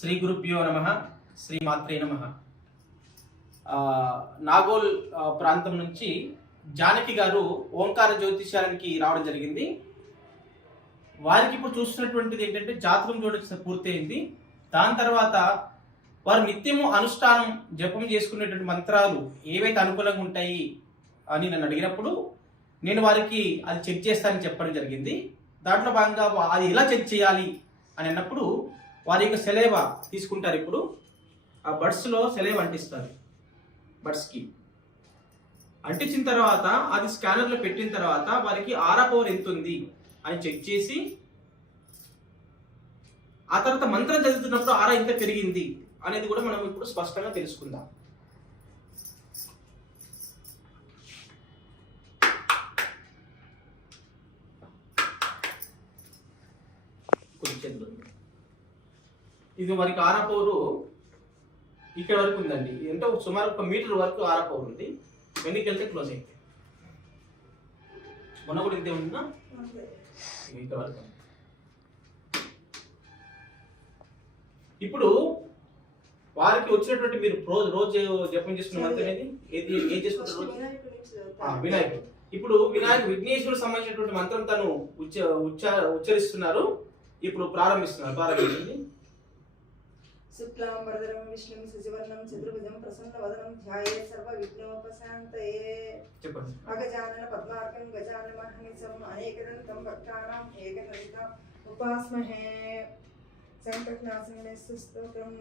శ్రీ గురుభ్యో నమ శ్రీ మాత్రే నమ నాగోల్ ప్రాంతం నుంచి జానకి గారు ఓంకార జ్యోతిష్యానికి రావడం జరిగింది. వారికి ఇప్పుడు చూస్తున్నటువంటిది ఏంటంటే జాతకం చూడడం పూర్తయింది. దాని తర్వాత వారు నిత్యము అనుష్ఠానం జపం చేసుకునేటువంటి మంత్రాలు ఏవైతే అనుకూలంగా ఉంటాయి అని నన్ను అడిగినప్పుడు నేను వారికి అది చెక్ చేస్తానని చెప్పడం జరిగింది. దాంట్లో భాగంగా అది ఎలా చెక్ చేయాలి అని అన్నప్పుడు వారి యొక్క సెలవ తీసుకుంటారు ఇప్పుడు. ఆ బడ్స్లో సెలేవ అంటిస్తారు. బడ్స్కి. అంటించిన తర్వాత అది స్కానర్లో పెట్టిన తర్వాత వారికి ఆరా పవర్ ఎంత ఉంది అని చెక్ చేసి ఆ తర్వాత మంత్రం చదువుతున్నప్పుడు ఆరా ఎంత పెరిగింది అనేది కూడా మనం ఇప్పుడు స్పష్టంగా తెలుసుకుందాం. ఇది వారికి ఆరా పవరు ఇక్కడ వరకు ఉందండి. అంటే సుమారు ఒక మీటర్ వరకు ఆరా పవర్ ఉంది. వెనక్కి వెళ్తే క్లోజ్ అయితే మొన్న కూడా ఇంతే ఉందా? ఇది ఇక్కడ వరకు ఉంది. ఇప్పుడు వారికి వచ్చినటువంటి మీరు రోజు రోజు జపం చేసుకున్న మంత్రం అనేది ఏది ఏం చేసుకుంటారు వినాయకుడు ఇప్పుడు వినాయక విఘ్నేశ్వరుడు సంబంధించినటువంటి మంత్రం తను ఉచ్చ ఉచ్చ ఉచ్చరిస్తున్నారు. ఇప్పుడు ప్రారంభిస్తున్నారు. ప్రారంభించండి శుక్లాంబరధరం విష్ణుం శశివర్ణం చతుర్భుజం ప్రసన్నవదనం ధ్యాయే సర్వ విఘ్నోపశాంతయే అగజానన పద్మార్కం గజానన మహనిసం అనేకదంతం భక్తానాం ఏకదంతం ఉపాస్మహే. సంకటనాశనే స్తోత్రం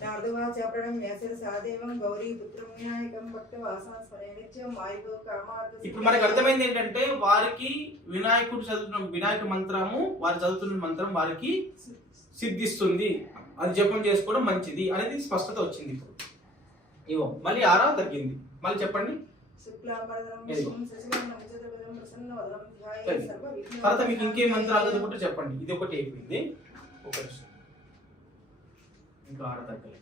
నారదవాచ ప్రణమ్య సాదేవం గౌరీపుత్రం వినాయకం భక్తవాసా స్మరే నిత్యం వాయుగో కామార్థ ఇప్పుడు మనకు అర్థమైంది ఏంటంటే వారికి వినాయకుడు చదువుతున్న వినాయక మంత్రము వారు చదువుతున్న మంత్రం వారికి సిద్ధిస్తుంది. అది జపం చేసుకోవడం మంచిది అనేది స్పష్టత వచ్చింది ఇప్పుడు. ఇవో మళ్ళీ ఆరా తగ్గింది మళ్ళీ చెప్పండి. తర్వాత మీకు ఇంకేం మంత్రాలు. చదువుకుంటే చెప్పండి. ఇది ఒకటి అయిపోయింది. ఒక ఇంకా ఆడ తగ్గలేదు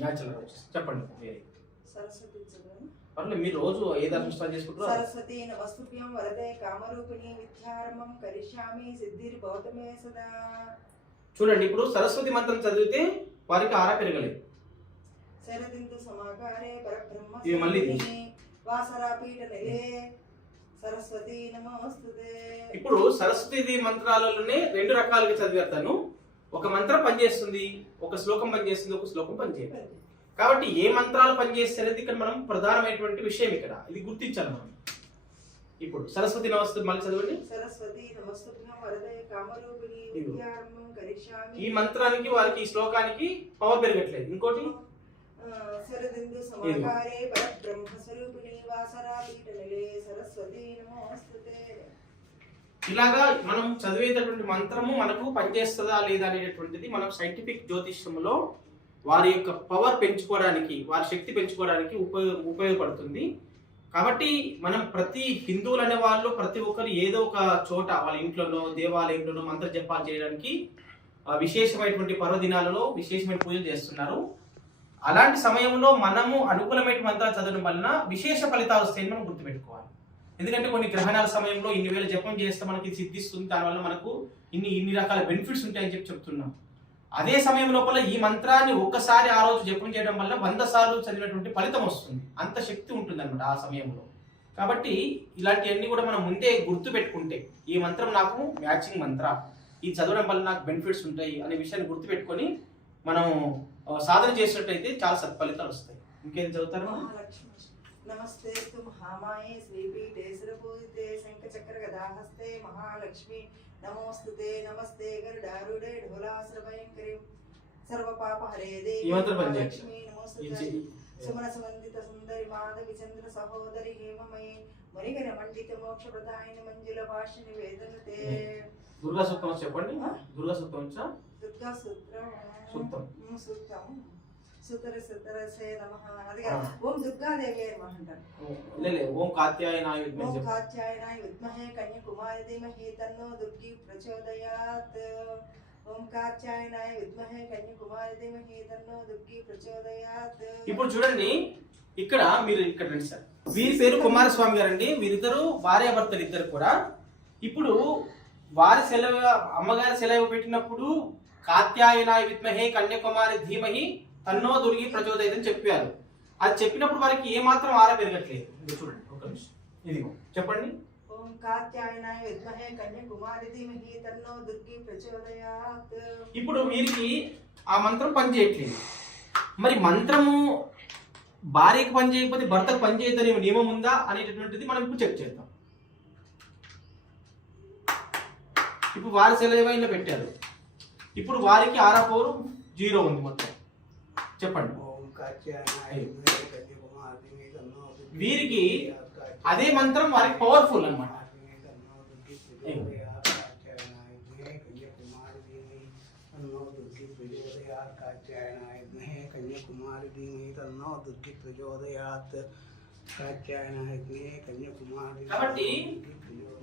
న్యాచురల్ చెప్పండి. వేరే సరస్వతి పర్లేదు మీరు రోజు ఏది అనుష్ఠానం చేసుకుంటారో అది. సరస్వతి నమస్తుభ్యం వరదే కామరూపిణి విద్యారంభం కరిష్యామి సిద్ధిర్ గౌతమే సదా. చూడండి ఇప్పుడు సరస్వతి మంత్రం చదివితే వారికి ఆరా పెరగలేదు. శరదిందు సమాకారే పరబ్రహ్మ ఇది మళ్ళీ వాసరాపీఠ నిలే సరస్వతి నమోస్తుతే. ఇప్పుడు సరస్వతి మంత్రాలలోనే రెండు రకాలుగా చదివేస్తాను ఒక మంత్రం పనిచేస్తుంది ఒక శ్లోకం పనిచేస్తుంది ఒక శ్లోకం పనిచేయదు. కాబట్టి ఏ మంత్రాలు పనిచేస్తే అనేది ఇక్కడ మనం ప్రధానమైనటువంటి విషయం ఇక్కడ. ఇది గుర్తించాలి మనం. ఇప్పుడు సరస్వతి నమస్తే మళ్ళీ చదవండి. సరస్వతి ఈ మంత్రానికి వారికి ఈ శ్లోకానికి పవర్ పెరగట్లేదు. ఇంకోటి? ఇలాగా మనం చదివేటటువంటి మంత్రము మనకు పనిచేస్తుందా లేదా అనేటటువంటిది మనం సైంటిఫిక్ జ్యోతిష్యంలో వారి యొక్క పవర్ పెంచుకోవడానికి వారి శక్తి పెంచుకోవడానికి ఉపయోగ ఉపయోగపడుతుంది. కాబట్టి మనం ప్రతి హిందువులు అనే వాళ్ళు ప్రతి ఒక్కరు ఏదో ఒక చోట వాళ్ళ ఇంట్లోనో దేవాలయంలోనో మంత్ర జపాలు చేయడానికి విశేషమైనటువంటి పర్వదినాలలో విశేషమైన పూజలు చేస్తున్నారు. అలాంటి సమయంలో మనము అనుకూలమైన మంత్రాలు చదవడం వలన విశేష ఫలితాలు వస్తాయని మనం గుర్తుపెట్టుకోవాలి. ఎందుకంటే కొన్ని గ్రహణాల సమయంలో ఇన్ని వేల జపం చేస్తే మనకి సిద్ధిస్తుంది. దానివల్ల మనకు ఇన్ని ఇన్ని రకాల బెనిఫిట్స్ ఉంటాయని చెప్పి చెప్తున్నాం. అదే సమయం లోపల ఈ మంత్రాన్ని ఒక్కసారి ఆ రోజు జపం చేయడం వల్ల వంద సార్లు చదివినటువంటి ఫలితం వస్తుంది. అంత శక్తి ఉంటుంది అనమాట ఆ సమయంలో. కాబట్టి ఇలాంటివన్నీ కూడా మనం ముందే గుర్తు పెట్టుకుంటే ఈ మంత్రం నాకు మ్యాచింగ్ మంత్ర ఇది చదవడం వల్ల నాకు బెనిఫిట్స్ ఉంటాయి అనే విషయాన్ని గుర్తుపెట్టుకొని మనం సాధన చేసినట్టయితే చాలా సత్ఫలితాలు వస్తాయి. ఇంకేం చదువుతారు? మహాలక్ష్మి నమస్తే తు మహామాయే శ్రీపీఠే శిరపూజితే శంఖచక్ర గదాహస్తే మహాలక్ష్మి నమోస్తుతే నమస్తే గరుడారుడే దేవి మంత్రం పని చేయొచ్చు. మహాలక్ష్మి ఇది నమోస్తుతే. సుమన సువందిత సుందరి మాధవి చంద్ర సహోదరి హేమమయే మణిగణ మండిత మోక్ష ప్రదాయిని మంజుల భాష నివేదనతే దుర్గా వచ్చి చెప్పండి? దుర్గా వచ్చా దుర్గా సూత్రం సూక్తం. ఉమ్, సుతర నమః. ఓం దుర్గాదేవి నమః అంటారు. లేదు ఓం కాత్యాయనాయ విద్మహి ఓం. కాత్యాయనాయ విద్మహే కన్యకుమారి ధీమహి తన్నో దుర్గి ప్రచోదయాత్. ఓం కాత్యాయనాయ విద్మహే కన్యకుమారి ధీమహి తన్నో దుర్గి ప్రచోదయాత్. ఇప్పుడు చూడండి ఇక్కడ మీరు ఇక్కడ రండి సార్. వీరి పేరు కుమారస్వామి గారండి. వీరిద్దరు భార్యాభర్తలు ఇద్దరు కూడా. ఇప్పుడు వారి సెలవు అమ్మగారి సెలవు పెట్టినప్పుడు కాత్యాయనాయ విద్మహే కన్యాకుమారి ధీమహి తన్నో దుర్గి ప్రచోదయని చెప్పారు. అది చెప్పినప్పుడు వారికి ఏ మాత్రం ఆరా పెరగట్లేదు. ఇది చూడండి ఒక నిమిషం. ఇదిగో చెప్పండి. ఇప్పుడు వీరికి ఆ మంత్రం పని చేయట్లేదు. మరి మంత్రము భార్యకి పని చేయకపోతే భర్తకు పని చేయొద్దనే నియమం ఉందా అనేటటువంటిది మనం ఇప్పుడు చెక్ చేద్దాం. ఇప్పుడు వారి సెలవులో పెట్టారు. ఇప్పుడు వారికి ఆరా ఫోర్ జీరో ఉంది మొత్తం. చెప్పండి. వీరికి అదే మంత్రం వారికి పవర్ఫుల్ అన్నమాట. దుర్గి దుర్గి కన్యాకుమారి దుర్గి కాబట్టి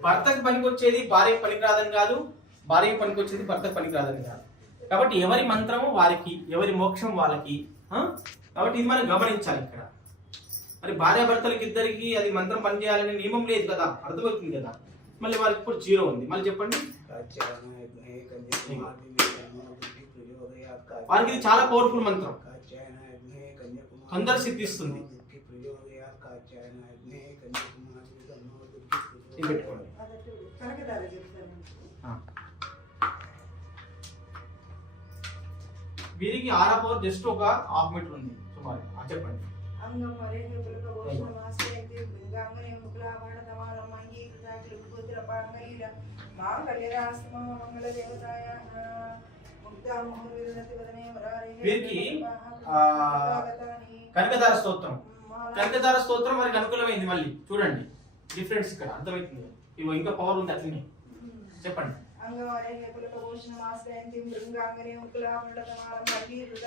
భర్తకు పనికి భర్తకు పనికొచ్చేది భార్యకు పనికిరాదని కాదు భార్యకు పనికొచ్చేది భర్తకు పనికిరాదని కాదు. కాబట్టి ఎవరి మంత్రము వారికి ఎవరి మోక్షం వాళ్ళకి కాబట్టి ఇది మనం గమనించాలి ఇక్కడ. మరి భార్యాభర్తలకి ఇద్దరికి అది మంత్రం పనిచేయాలనే నియమం లేదు కదా అర్థమవుతుంది కదా. మళ్ళీ వారికి ఇప్పుడు జీరో ఉంది. మళ్ళీ చెప్పండి. వారికి ఇది చాలా పవర్ఫుల్ మంత్రం. కాత్యాయనాయ తొందర సిద్ధిస్తుంది. పెట్టుకోండి. వీరికి ఆరా పవర్ జస్ట్ ఒక హాఫ్ మీటర్ ఉంది. సుమారు ఆ, చెప్పండి. వీరికి, కనకదార స్తోత్రం. కనకదార స్తోత్రం వారికి అనుకూలమైంది మళ్ళీ. చూడండి డిఫరెన్స్ ఇక్కడ అర్థమవుతుంది. ఇవి ఇంకా పవర్ ఉంది అట్లనే. చెప్పండి. అంగవరేహ పులక భూషణ మాసేతి బృంగాంగనే ముకులాభరణ తమాలం అంగీకృత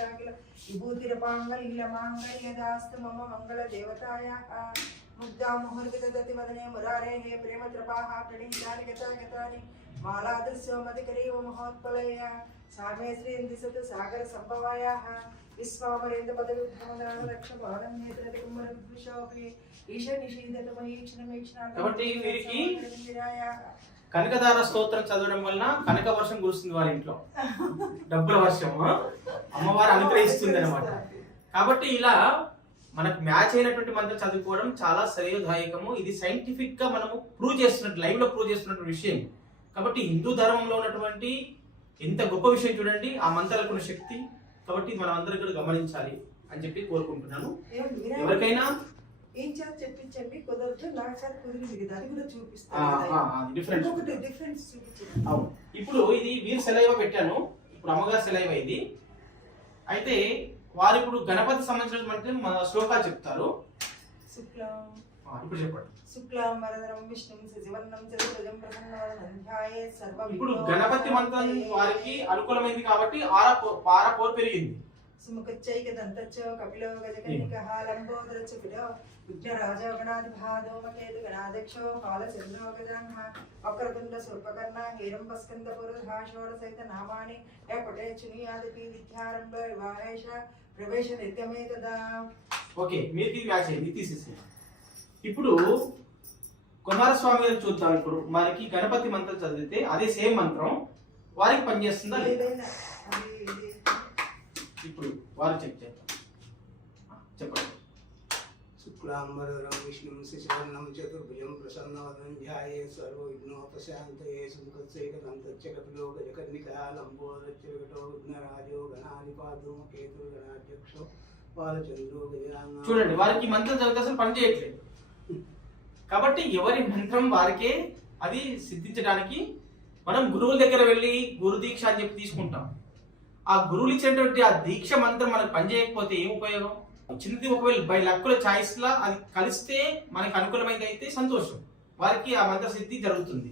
విభూతిర పాంగలీల మాంగళ్యదాస్తమ మంగళ దేవతాయ ముగ్ధా ముహుర్విదతి వదనే మురారే ప్రేమ త్రపాహ ప్రణీతాని గతాగతాని మాలాదృశ్యోమధికరీవ మహోత్పలయ సామే శ్రీం దిశతు సాగర సంభవాయాః విశ్వామరేంద్ర పదవి లక్ష బాణం నేత్రతి కుమ్మర విద్విషోపి ఈశ నిషీదత మహీక్షణమీక్షణ కాబట్టి వీరికి కనకదార స్తోత్రం చదవడం వలన కనక వర్షం కురుస్తుంది వారి ఇంట్లో. డబ్బుల వర్షం? అమ్మవారు అనుగ్రహిస్తుంది అనమాట కాబట్టి ఇలా మనకు మ్యాచ్ అయినటువంటి మంత్రం చదువుకోవడం చాలా శ్రేయోదాయకము. ఇది సైంటిఫిక్గా మనము ప్రూవ్ చేస్తున్నట్టు లైవ్లో ప్రూవ్ చేస్తున్నటువంటి విషయం. కాబట్టి హిందూ ధర్మంలో ఉన్నటువంటి ఎంత గొప్ప విషయం చూడండి ఆ మంత్రాలకు ఉన్న శక్తి. కాబట్టి మనం అందరం కూడా గమనించాలి అని చెప్పి కోరుకుంటున్నాను. ఎవరికైనా ఏం చేత చెప్పించండి. కుదరదు చేత కుదిరింది కదా అది కూడా చూపిస్తాను. ఇంకొకటి డిఫరెన్స్ చూపించండి. ఇప్పుడు ఇది వీరి సెలైవ పెట్టాను. ఇప్పుడు అమ్మగారి సెలైవ ఇది అయితే వారు ఇప్పుడు గణపతి సంబంధించినటువంటి మన శ్లోకాలు చెప్తారు. శుక్లం. ఇప్పుడు చెప్పండి. శుక్లాం వరదరం విష్ణుం సజీవన్నం చతుర్భుజం ప్రసన్నవదనం ధ్యాయేత్ సర్వ ఇప్పుడు గణపతి మంత్రం వారికి అనుకూలమైంది కాబట్టి ఆర పార పోరు పెరిగింది. సుముఖచ్చైక దంతచ్చ కపిలో గజకన్నికః లంబోదరచ్చ పిలో విఘ్నరాజో గణాధిపాదో మకేతు గణాధ్యక్షో కాలచంద్రో గజాంహ వక్రతుండ స్వల్పకర్ణ హేరంబస్కంద పురుధా షోడసైత నామాని హే పటే చునియాదిపి విద్యారంభ వివాహేష ప్రవేశ నిర్గమే తదా ఓకే మీకు ఇది అయింది తీసేసి ఇప్పుడు కుమారస్వామి గారు చూద్దాం ఇప్పుడు. వారికి గణపతి మంత్రం చదివితే అదే సేమ్ మంత్రం. వారికి పనిచేస్తుందా లేదా? ఇది ఇప్పుడు వారు చెక్ చేద్దాం. చెప్పండి. శుక్లాంబరధరం విష్ణుం శశివర్ణం చతుర్భుజం ప్రసన్నవదనం ధ్యాయే గజకర్ణికः లంబోదరచ్చ వికటో విఘ్నరాజో గణాధిపాదో కేతుర్ గణాధ్యక్షో బాలచంద్రో గజాన చూడండి వారికి మంత్రం చదివితే అసలు పని చేయట్లేదు. కాబట్టి ఎవరి మంత్రం వారికే అది సిద్ధించడానికి మనం గురువుల దగ్గర వెళ్ళి గురు దీక్ష అని చెప్పి తీసుకుంటాం. ఆ గురువులు ఇచ్చినటువంటి ఆ దీక్ష మంత్రం మనకు పని చేయకపోతే ఏం ఉపయోగం? చిన్నది ఒకవేళ బై లక్కుల ఛాయిస్లా అది కలిస్తే మనకు అనుకూలమైంది అయితే సంతోషం. వారికి ఆ మంత్ర సిద్ధి జరుగుతుంది.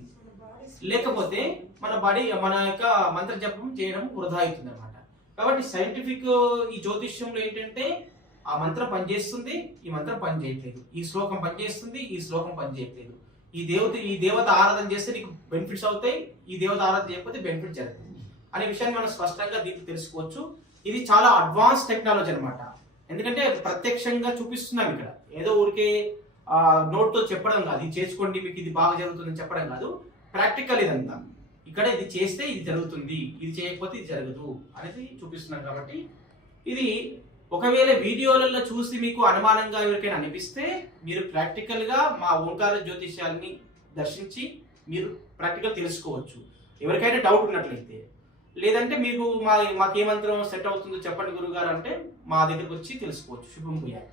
లేకపోతే మన బాడీ మన యొక్క మంత్ర జపం చేయడం వృధా అవుతుంది అనమాట కాబట్టి సైంటిఫిక్ ఈ జ్యోతిష్యంలో ఏంటంటే ఆ మంత్రం పనిచేస్తుంది ఈ మంత్రం పనిచేయట్లేదు ఈ శ్లోకం పనిచేస్తుంది ఈ శ్లోకం పనిచేయట్లేదు ఈ దేవత ఈ దేవత ఆరాధన చేస్తే నీకు బెనిఫిట్స్ అవుతాయి ఈ దేవత ఆరాధన చేయకపోతే బెనిఫిట్ జరుగుతుంది అనే విషయాన్ని మనం స్పష్టంగా దీనికి తెలుసుకోవచ్చు. ఇది చాలా అడ్వాన్స్ టెక్నాలజీ అనమాట ఎందుకంటే ప్రత్యక్షంగా చూపిస్తున్నాం ఇక్కడ. ఏదో ఊరికే నోట్తో చెప్పడం కాదు. ఇది చేసుకోండి మీకు ఇది బాగా జరుగుతుందని చెప్పడం కాదు. ప్రాక్టికల్ ఇదంతా. ఇక్కడ ఇది చేస్తే ఇది జరుగుతుంది. ఇది చేయకపోతే ఇది జరగదు అనేది చూపిస్తున్నాం కాబట్టి ఇది ఒకవేళ వీడియోలలో చూసి మీకు అనుమానంగా ఎవరికైనా అనిపిస్తే మీరు ప్రాక్టికల్గా మా ఓంకార జ్యోతిష్యాన్ని దర్శించి మీరు ప్రాక్టికల్ తెలుసుకోవచ్చు. ఎవరికైనా డౌట్ ఉన్నట్లయితే. లేదంటే మీకు మా మాకేమంత్రం సెట్ అవుతుందో చెప్పండి గురుగారు అంటే మా దగ్గరకు వచ్చి తెలుసుకోవచ్చు. శుభం భూయాలు